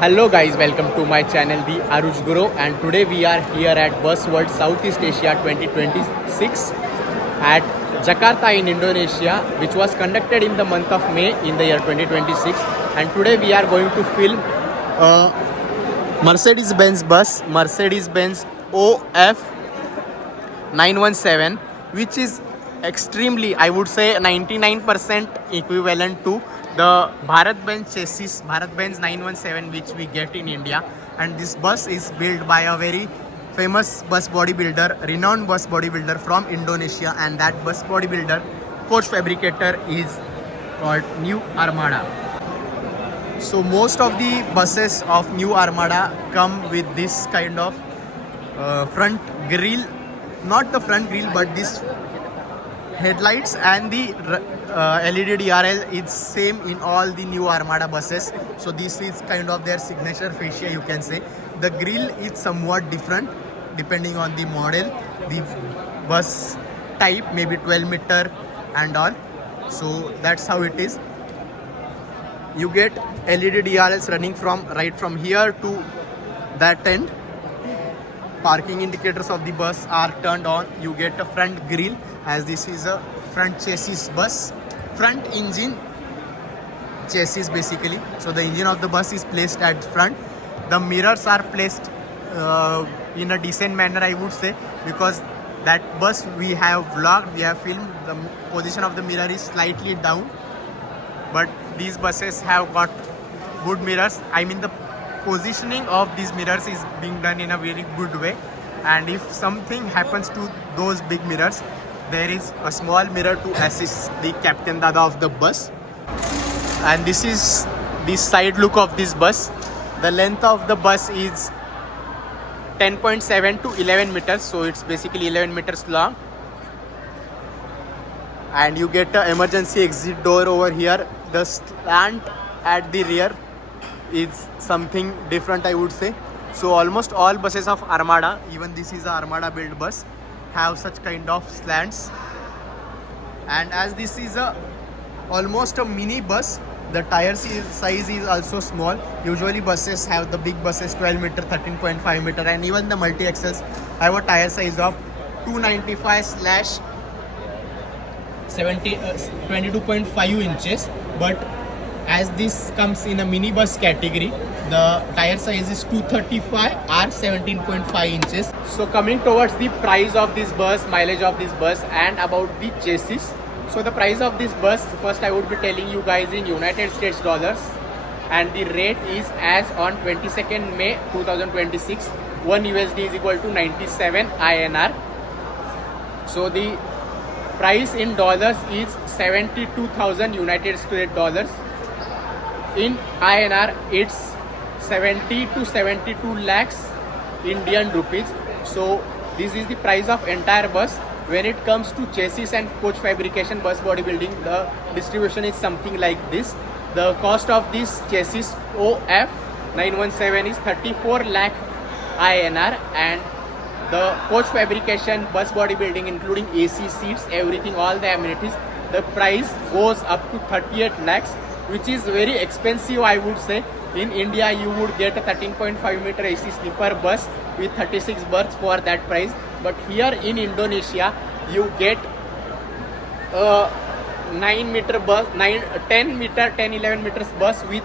Hello guys, welcome to my channel The Aruj Guru, and today we are here at Bus World Southeast Asia 2026 at Jakarta in Indonesia, which was conducted in the month of May in the year 2026. And today we are going to film a Mercedes-Benz bus, Mercedes-Benz OF 917, which is extremely, I would say 99% equivalent to the Benz chassis, Benz 917, which we get in India. And this bus is built by a very famous bus bodybuilder, renowned bus bodybuilder from Indonesia, and that bus bodybuilder, coach fabricator, is called New Armada. So most of the buses of New Armada come with this kind of front grille, not the front grille but this headlights, and the LED DRL is same in all the New Armada buses. So this is kind of their signature fascia, you can say. The grille is somewhat different depending on the model, the bus type, maybe 12 meter and all. So that's how it is. You get LED DRLs running from right from here to that end. Parking indicators of the bus are turned on. You get a front grille, as this is a front chassis bus, front engine chassis basically. So the engine of the bus is placed at front. The mirrors are placed in a decent manner, I would say, because that bus we have vlogged, we have filmed, the position of the mirror is slightly down, but these buses have got good mirrors. I mean, the positioning of these mirrors is being done in a very good way, and if something happens to those big mirrors, there is a small mirror to assist the captain dada of the bus. And this is the side look of this bus. The length of the bus is 10.7 to 11 meters, so it's basically 11 meters long. And you get an emergency exit door over here. The slant at the rear is something different, I would say. So almost all buses of Armada, even this is a Armada built bus, have such kind of slants. And as this is almost a mini bus, the tire size is also small. Usually buses have, the big buses, 12 meter, 13.5 meter, and even the multi-axles have a tire size of 295 slash 22.5 inches. But as this comes in a minibus category, the tire size is 235 or 17.5 inches. So coming towards the price of this bus, mileage of this bus, and about the chassis. So the price of this bus, first I would be telling you guys in United States dollars, and the rate is as on 22nd May 2026, 1 USD is equal to 97 INR. So the price in dollars is 72,000 United States dollars. In INR, it's 70 to 72 lakhs Indian rupees. So this is the price of entire bus. When it comes to chassis and coach fabrication, bus bodybuilding, the distribution is something like this. The cost of this chassis OF 917 is 34 lakh INR, and the coach fabrication, bus bodybuilding, including AC seats, everything, all the amenities, the price goes up to 38 lakhs, which is very expensive, I would say. In India, you would get a 13.5 meter AC sleeper bus with 36 berths for that price. But here in Indonesia, you get a 9 meter bus, 10 11 meters bus with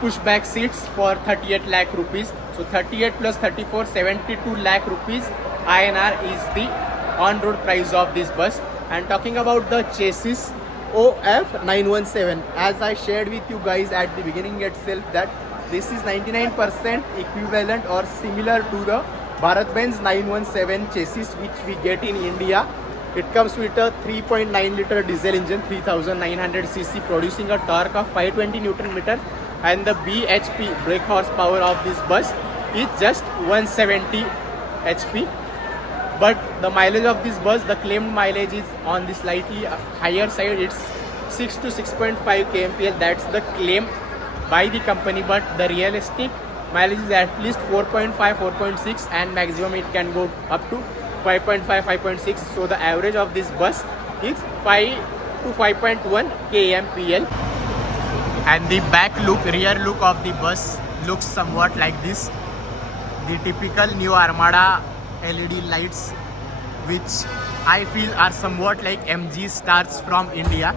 pushback seats for 38 lakh rupees. So 38 plus 34, 72 lakh rupees INR is the on-road price of this bus. And talking about the chassis OF 917, as I shared with you guys at the beginning itself, that this is 99% equivalent or similar to the Benz 917 chassis which we get in India. It comes with a 3.9 liter diesel engine, 3900 cc, producing a torque of 520 Newton meter, and the bhp brake horsepower of this bus is just 170 HP. But the mileage of this bus, the claimed mileage is on the slightly higher side. It's 6 to 6.5 kmpl. That's the claim by the company, but the realistic mileage is at least 4.5, 4.6, and maximum it can go up to 5.5, 5.6. So the average of this bus is 5 to 5.1 kmpl. And the back look, rear look of the bus looks somewhat like this. The typical new Armada LED lights, which I feel are somewhat like MG stars from India.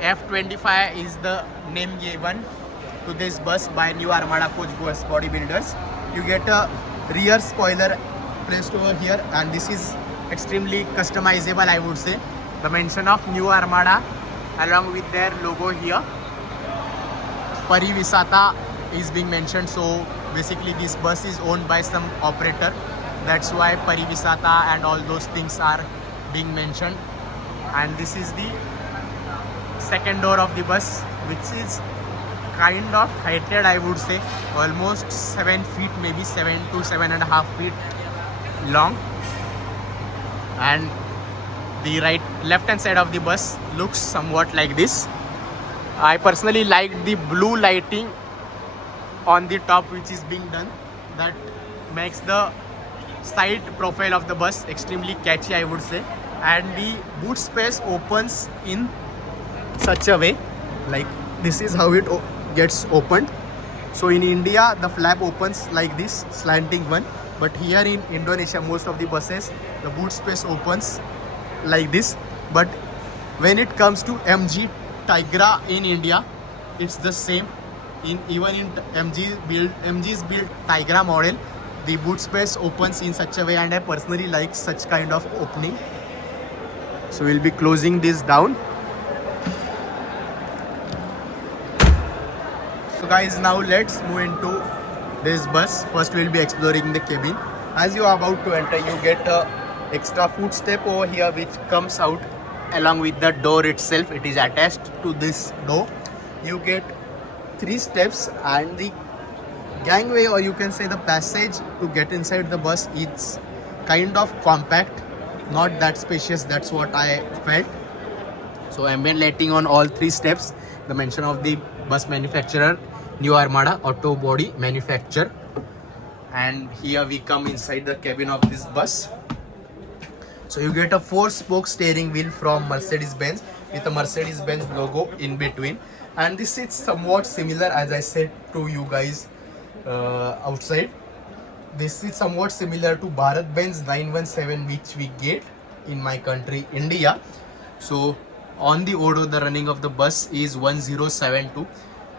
F25 is the name given to this bus by new Armada coach bus bodybuilders. You get a rear spoiler placed over here, and this is extremely customizable, I would say. The mention of new Armada along with their logo here. Parivisata is being mentioned, so basically this bus is owned by some operator. That's why Parivisata and all those things are being mentioned. And this is the second door of the bus, which is kind of heighted, I would say, almost 7 feet, maybe 7 to 7.5 feet long. And the left hand side of the bus looks somewhat like this. I personally like the blue lighting on the top which is being done. That makes the side profile of the bus extremely catchy, I would say. And the boot space opens in such a way, like this is how it gets opened. So in India the flap opens like this, slanting one, but here in Indonesia most of the buses the boot space opens like this. But when it comes to MG Tigra in India, it's the same. Even in MG's built Tigra model, the boot space opens in such a way, and I personally like such kind of opening. So we'll be closing this down. So guys, now let's move into this bus. First we'll be exploring the cabin. As you are about to enter, you get a extra footstep over here which comes out along with the door itself. It is attached to this door. You get 3 steps, and the gangway, or you can say the passage to get inside the bus, is kind of compact, not that spacious. That's what I felt. So ambient lighting on all 3 steps. The mention of the bus manufacturer, New Armada Auto Body Manufacturer. And here we come inside the cabin of this bus. So you get a 4-spoke steering wheel from Mercedes-Benz with a Mercedes-Benz logo in between. And this is somewhat similar, as I said to you guys outside. This is somewhat similar to Bharat Benz 917 which we get in my country, India. So on the Odo, the running of the bus is 1072.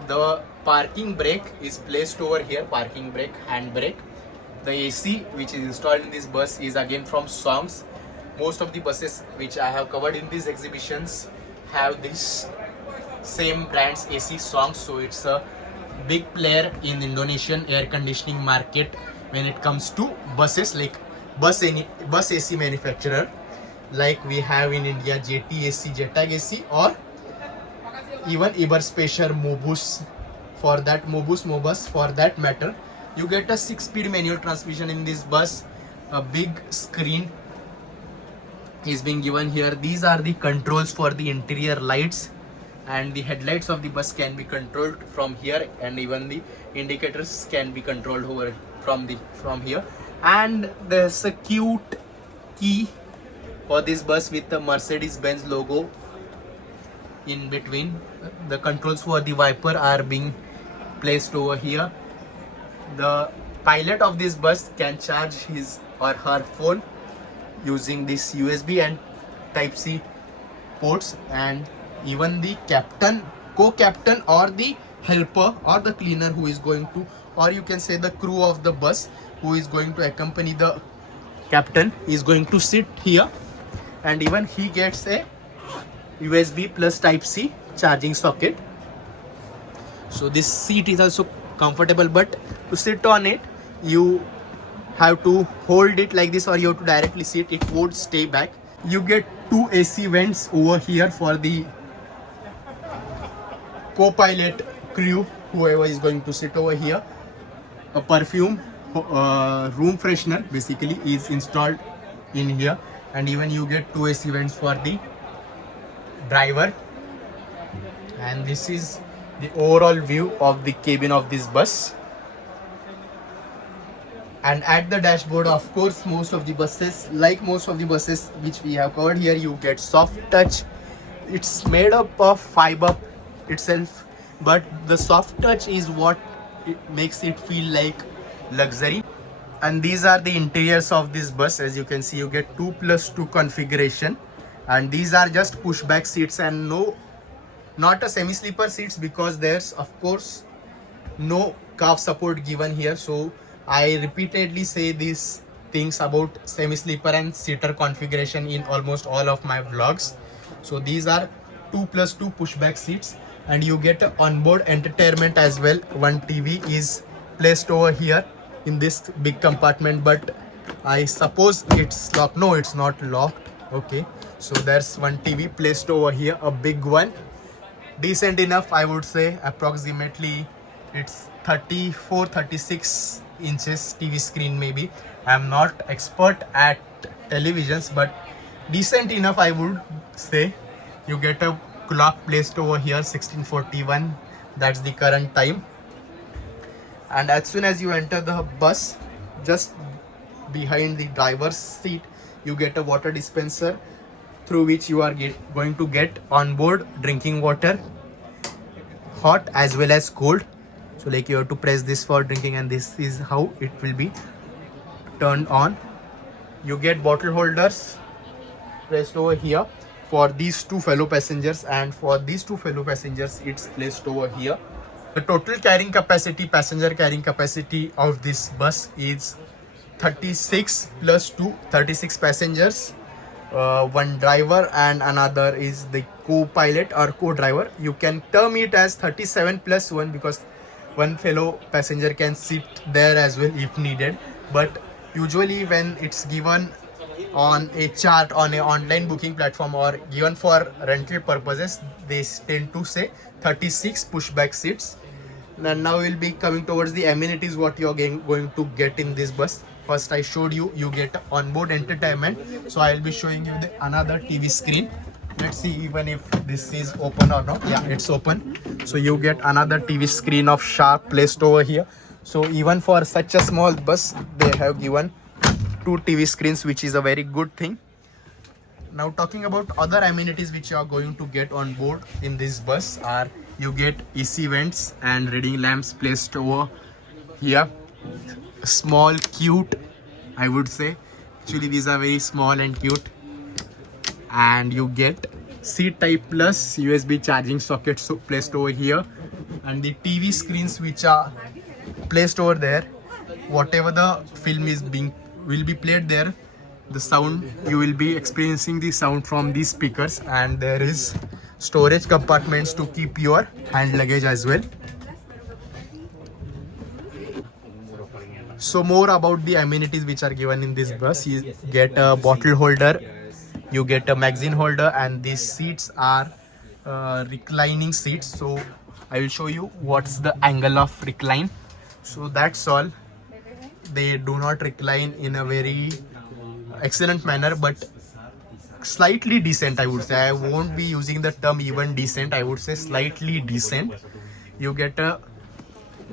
The parking brake is placed over here, parking brake, hand brake. The AC which is installed in this bus is again from Songs. Most of the buses which I have covered in these exhibitions have this same brand's AC, Songs. So it's a big player in Indonesian air conditioning market when it comes to buses, like bus AC manufacturer, like we have in India JTAC, Jetag AC, or even Iberspacer, Mobus for that, Mobus for that matter. You get a 6-speed manual transmission in this bus. A big screen is being given here. These are the controls for the interior lights, and the headlights of the bus can be controlled from here, and even the indicators can be controlled over from here. And there's a cute key for this bus with the Mercedes-Benz logo in between. The controls for the wiper are being placed over here. The pilot of this bus can charge his or her phone using this USB and Type-C ports, and even the captain, co-captain, or the helper or the cleaner who is going to, or you can say the crew of the bus who is going to accompany the captain, is going to sit here, and even he gets a USB plus Type-C charging socket. So this seat is also comfortable, but to sit on it you have to hold it like this, or you have to directly sit. It won't stay back. You get 2 AC vents over here for the co-pilot crew, whoever is going to sit over here. A perfume room freshener basically is installed in here, and even you get 2 AC vents for the driver. And this is the overall view of the cabin of this bus. And at the dashboard, of course, most of the buses which we have covered here, you get soft touch. It's made up of fiber itself, but the soft touch is what it makes it feel like luxury. And these are the interiors of this bus. As you can see, you get 2+2 configuration, and these are just pushback seats and not a semi-sleeper seats, because there's of course no calf support given here. So I repeatedly say these things about semi-sleeper and seater configuration in almost all of my vlogs. So these are 2+2 pushback seats, and you get onboard entertainment as well. One TV is placed over here in this big compartment, but I suppose it's locked. No, it's not locked. Okay, so there's one TV placed over here, a big one, decent enough, I would say. Approximately it's 34-36 inches TV screen. Maybe I'm not expert at televisions, but decent enough, I would say. You get a clock placed over here, 16:41, that's the current time. And as soon as you enter the bus, just behind the driver's seat, you get a water dispenser through which you are going to get onboard drinking water, hot as well as cold. So like you have to press this for drinking, and this is how it will be turned on. You get bottle holders placed over here for these two fellow passengers, and for these two fellow passengers it's placed over here. The total carrying capacity, passenger carrying capacity of this bus is 36 plus 2, 36 passengers, one driver and another is the co-pilot or co-driver. You can term it as 37 plus 1 because one fellow passenger can sit there as well if needed. But usually when it's given on a chart on an online booking platform or given for rental purposes, they tend to say 36 pushback seats. And now we'll be coming towards the amenities what you're going to get in this bus. First I showed you get onboard entertainment, so I'll be showing you another TV screen. Let's see even if this is open or not. Yeah, it's open. So you get another TV screen of sharp placed over here. So even for such a small bus, they have given 2 TV screens, which is a very good thing. Now talking about other amenities which you are going to get on board in this bus are, you get AC vents and reading lamps placed over here. Small, cute, I would say. Actually these are very small and cute. And you get C type plus USB charging sockets placed over here, and the TV screens which are placed over there. Whatever the film is will be played there, the sound, you will be experiencing the sound from these speakers. And there is storage compartments to keep your hand luggage as well. So more about the amenities which are given in this bus. You get a bottle holder, you get a magazine holder, and these seats are reclining seats. So I will show you what's the angle of recline. So that's all. They do not recline in a very excellent manner, but slightly decent, I would say. I won't be using the term even decent, I would say slightly decent. You get a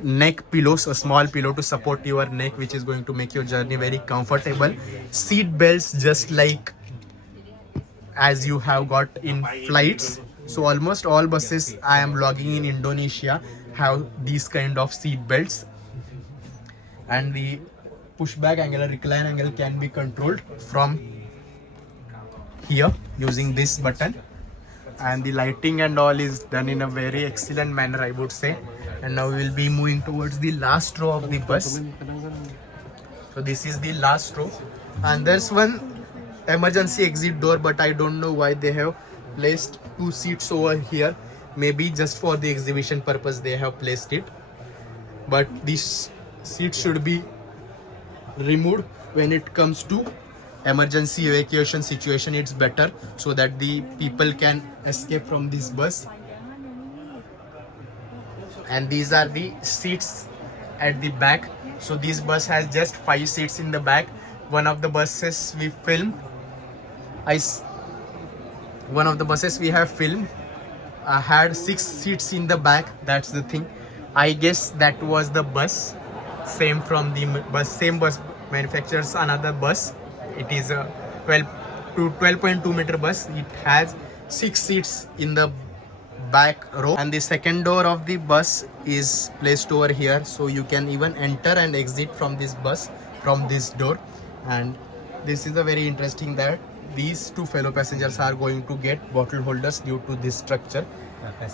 neck pillows, a small pillow to support your neck, which is going to make your journey very comfortable. Seat belts just like as you have got in flights. So almost all buses I am logging in Indonesia have these kind of seat belts. And the pushback angle, recline angle can be controlled from here using this button. And the lighting and all is done in a very excellent manner, I would say. And now we will be moving towards the last row of the bus. So this is the last row, and there's one emergency exit door, but I don't know why they have placed 2 seats over here. Maybe just for the exhibition purpose they have placed it, but this seat should be removed when it comes to emergency evacuation situation. It's better so that the people can escape from this bus. And these are the seats at the back. So this bus has just 5 seats in the back. One of the buses we filmed, had 6 seats in the back. That's the thing. I guess that was the bus. Same bus manufactures another bus. It is a 12.2 meter bus. It has 6 seats in the back row, and the second door of the bus is placed over here, so you can even enter and exit from this bus from this door. And this is a very interesting that these two fellow passengers are going to get bottle holders due to this structure.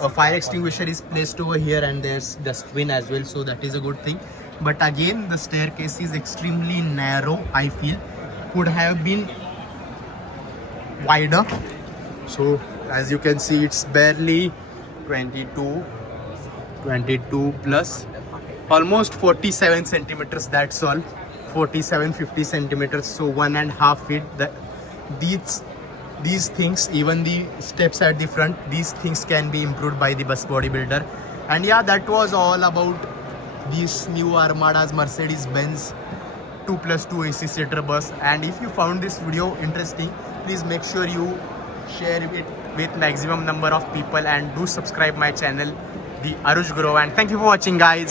A fire extinguisher is placed over here, and there's dustbin as well, so that is a good thing. But again, the staircase is extremely narrow. I feel could have been wider. So as you can see, it's barely 22 plus almost 47 centimeters. That's all, 47-50 centimeters, so 1.5 feet. These things, even the steps at the front, these things can be improved by the bus bodybuilder. And yeah, that was all about this new Armada's Mercedes Benz 2+2 AC seater bus. And if you found this video interesting, please make sure you share it with maximum number of people, and do subscribe my channel, the Aruj Guru. And thank you for watching, guys.